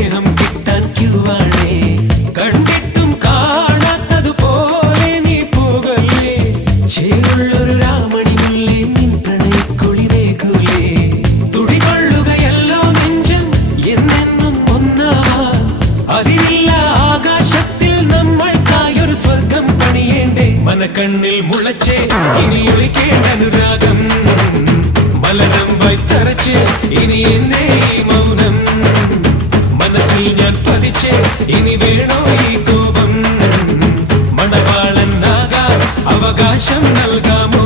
സ്നേഹം കിട്ടാൻ ക്യൂവാണേ. കണ്ടിട്ടും കാണാത്തതുപോലെ നീ പോകല്ലേ. ചേരുള്ളൊരു രാമണി മുല്ലേ നിൻ പ്രണയക്കുളിരേകുലേ. തുടികൊള്ളുകയല്ലോ നെഞ്ചം എന്നെന്നും ഒന്നാവാൻ. അതിരില്ല ആകാശത്തിൽ നമ്മൾക്കായൊരു സ്വർഗം പണിയേണ്ടേ. മനക്കണ്ണിൽ മുളച്ചേ ഇനി ഒളിക്കേണ്ട അനുരാഗം. മലരമ്പായി തറച്ച് ഇനി എന്നേ ഈ മൗനം. മനസ്സിൽ ഞാൻ പതിച്ചേ ഇനി വേണോ ഈ കോപം. മണവാളൻ ആകാൻ അവകാശം നൽകാമോ?